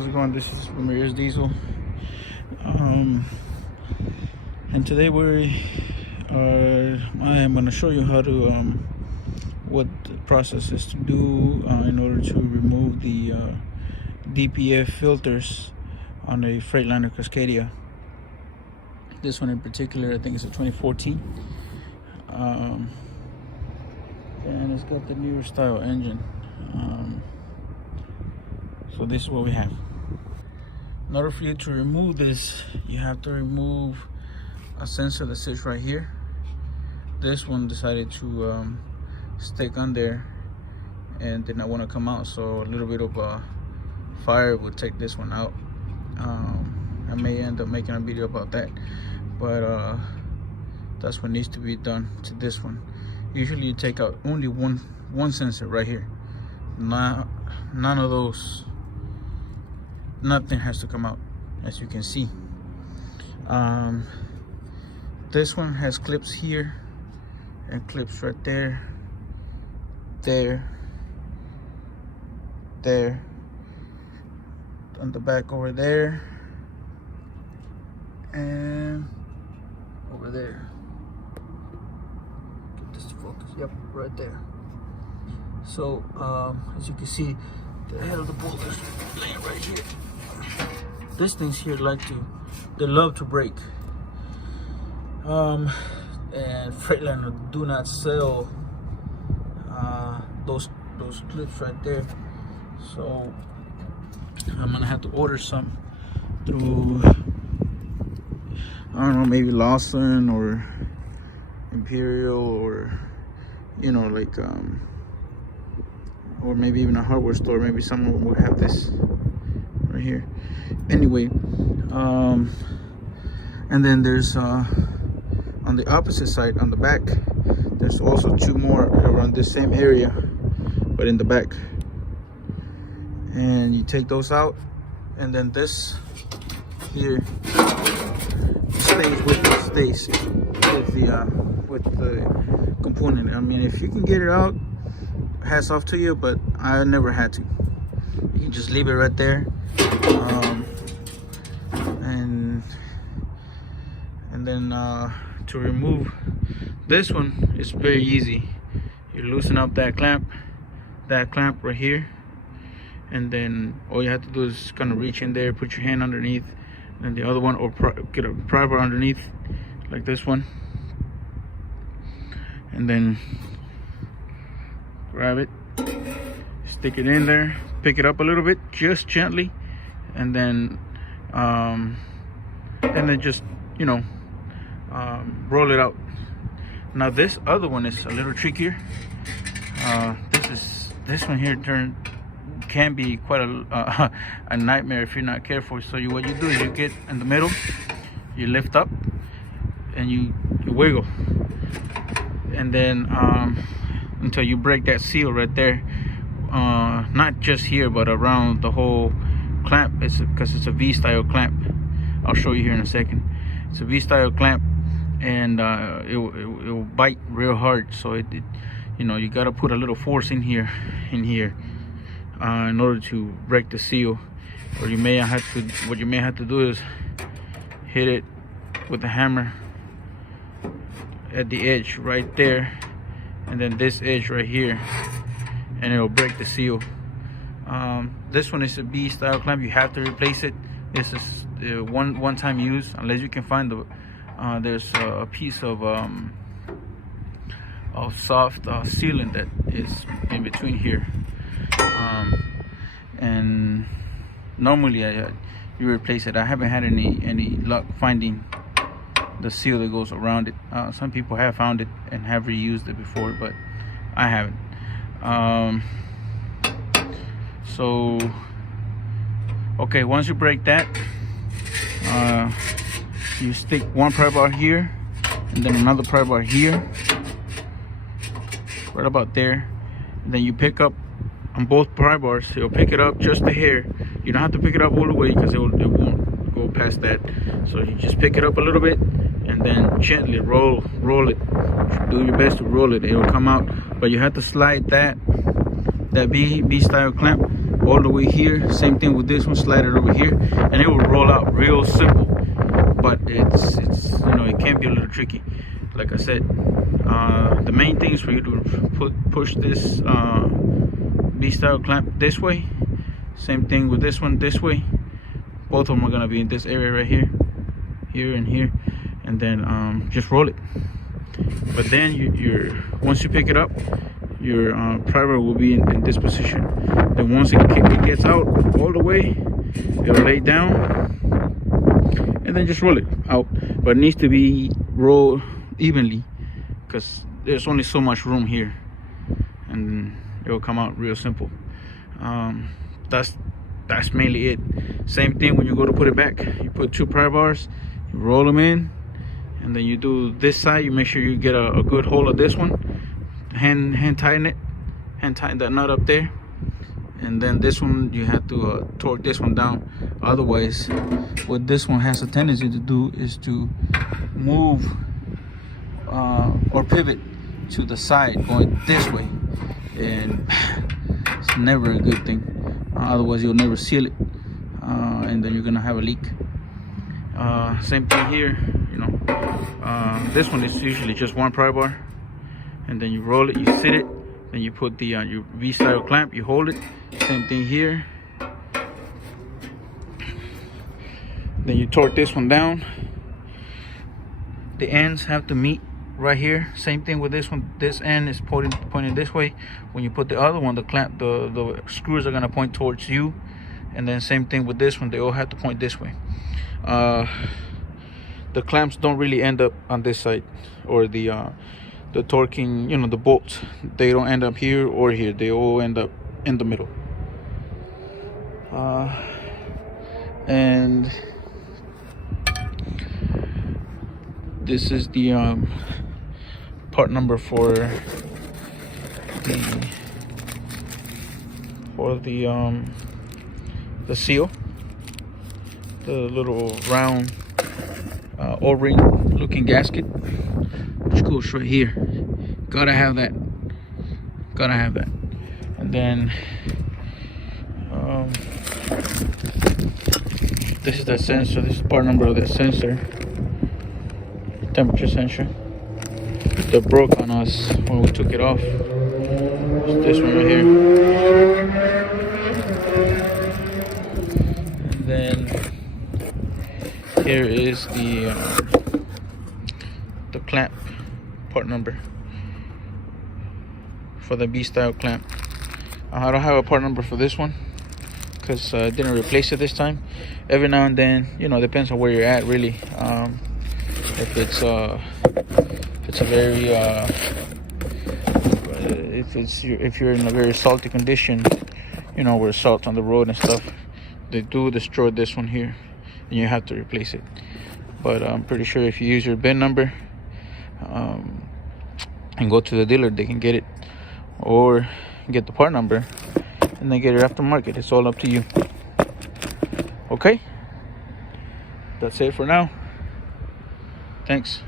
how's it going? This is Ramirez Diesel, and today I am going to show you how to what the process is to do in order to remove the DPF filters on a Freightliner Cascadia. This one in particular, I think it's a 2014, and it's got the newer style engine. So this is what we have. In order for you to remove this, you have to remove a sensor that sits right here. This one decided to stick on there and did not want to come out, so a little bit of fire would take this one out. I may end up making a video about that, but that's what needs to be done to this one. Usually you take out only one sensor right here. None of those, nothing has to come out, as you can see. This one has clips here and clips right there, there, on the back over there, and over there. Get this to focus. Yep, right there. So as you can see, the head of the bolt is laying right here. These things here they love to break. And Freightliner do not sell those clips right there. So I'm gonna have to order some through, I don't know, maybe Lawson or Imperial, or like or maybe even a hardware store. Maybe someone will have this right here. Anyway, and then there's on the opposite side, on the back, there's also two more around this same area, but in the back. And you take those out, and then this here stays with the component. I mean, if you can get it out, hats off to you, but I never had to. You can just leave it right there, and then to remove this one, it's very easy. You loosen up that clamp right here, and then all you have to do is kind of reach in there, put your hand underneath, and the other one, or get a pry bar underneath like this one, and then grab it, stick it in there, pick it up a little bit, just gently, and then just roll it out. Now this other one is a little trickier. This one here can be quite a nightmare if you're not careful. So what you do is you get in the middle, you lift up, and you wiggle, and then until you break that seal right there. Not just here, but around the whole clamp. It's because it's a V-style clamp. I'll show you here in a second. It's a V-style clamp, and it will bite real hard. So you got to put a little force in here, in order to break the seal. Or what you may have to do is hit it with a hammer at the edge right there, and then this edge right here, and it'll break the seal. This one is a B style clamp. You have to replace it. This is one-time use, unless you can find there's a piece of soft sealant that is in between here, and normally you replace it. I haven't had any luck finding the seal that goes around it. Some people have found it and have reused it before, but I haven't. So okay, once you break that, you stick one pry bar here, and then another pry bar here, right about there. And then you pick up on both pry bars. You'll pick it up just a hair. You don't have to pick it up all the way, because it won't go past that. So you just pick it up a little bit, and then gently roll it. Do your best to roll it. It'll come out, but you have to slide that B style clamp all the way here. Same thing with this one, slide it over here, and it will roll out real simple. But it's you know, it can be a little tricky. Like I said, the main thing is for you to push this B-style clamp this way. Same thing with this one, this way. Both of them are gonna be in this area right here, here and here, and then just roll it. But then once you pick it up, your pry-bar will be in this position. Then once it gets out all the way, it'll lay down, and then just roll it out. But it needs to be rolled evenly, because there's only so much room here, and it'll come out real simple. That's mainly it. Same thing when you go to put it back. You put 2 pry bars, you roll them in, and then you do this side. You make sure you get a good hold of this one. Hand tighten that nut up there, and then this one you have to torque this one down. Otherwise, what this one has a tendency to do is to move or pivot to the side, going this way, and it's never a good thing. Otherwise, you'll never seal it, and then you're gonna have a leak. Same thing here. You know, this one is usually just 1 pry bar, and then you roll it, you sit it, then you put the your V-style clamp, you hold it. Same thing here. Then you torque this one down. The ends have to meet right here. Same thing with this one. This end is pointing this way. When you put the other one, the clamp, the screws are gonna point towards you. And then same thing with this one. They all have to point this way. The clamps don't really end up on this side, or the torquing, you know, the bolts, they don't end up here or here. They all end up in the middle. And this is the part number for the seal, the little round O-ring looking gasket, which goes right here. Gotta have that. And then this is that sensor. This is part number of that sensor, temperature sensor, that broke on us when we took it off. It's this one right here. And then here is the clamp, part number for the B-style clamp. I don't have a part number for this one because I didn't replace it this time. Every now and then, you know, depends on where you're at, really. If it's a very if you're in a very salty condition, you know, where salt's on the road and stuff, they do destroy this one here, and you have to replace it. But I'm pretty sure if you use your bin number and go to the dealer, they can get it, or get the part number and then get it aftermarket. It's all up to you. Okay, that's it for now. Thanks.